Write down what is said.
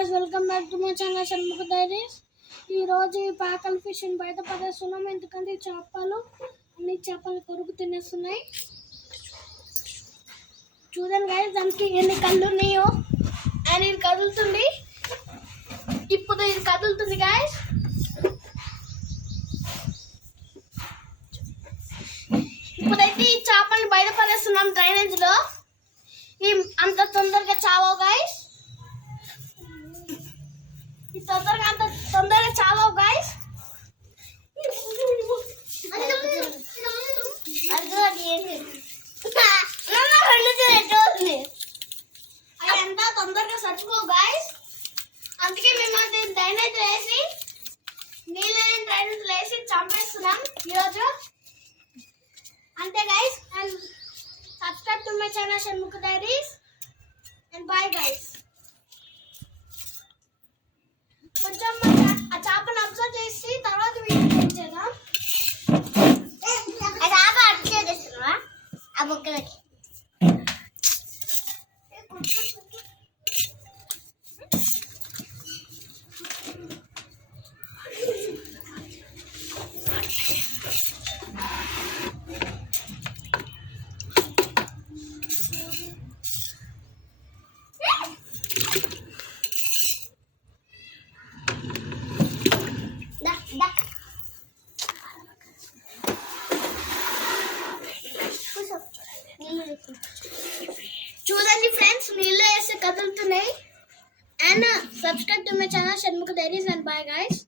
guys, welcome back to my channel Shanmukh Diaries. ఈ రోజు ఈ పాకల్ ఫిష్ ని బయట పడేస్తున్నాం ఎందుకంటే చేపలు అన్ని చేపలు కొరుకు తినేస్తున్నాయి. చూడండి గైస్ దానికి ఎన్ని కళ్ళు ఉన్నాయో. అండ్ ఇది కదులుతుంది, ఇప్పుడు ఇది కదులుతుంది గైస్. ఇప్పుడైతే ఈ చేపల్ని బయట పడేస్తున్నాం డ్రైనేజ్ లో. అంత తొందరగా చావో గైస్, అంత తొందరగా చావో గైస్. ఎంత తొందరగా చచ్చిపో గైస్. అందుకే మేము అది డ్రైనేజ్ వేసి నీళ్ళని డ్రైనేజ్ వేసి చంపేస్తున్నాం ఈరోజు. అంతే guys, and subscribe to my channel Shanmukh diaries and bye guys. కొంచెం ఆ చేపను అబ్జర్వ్ చేసి తర్వాత వీడియో చేద్దాం. ఆ బొక్కలకి చూడండి ఫ్రెండ్స్, నీళ్ళు వేసి కదులుతున్నాయి. And subscribe to my channel Shanmukh diaries and bye guys.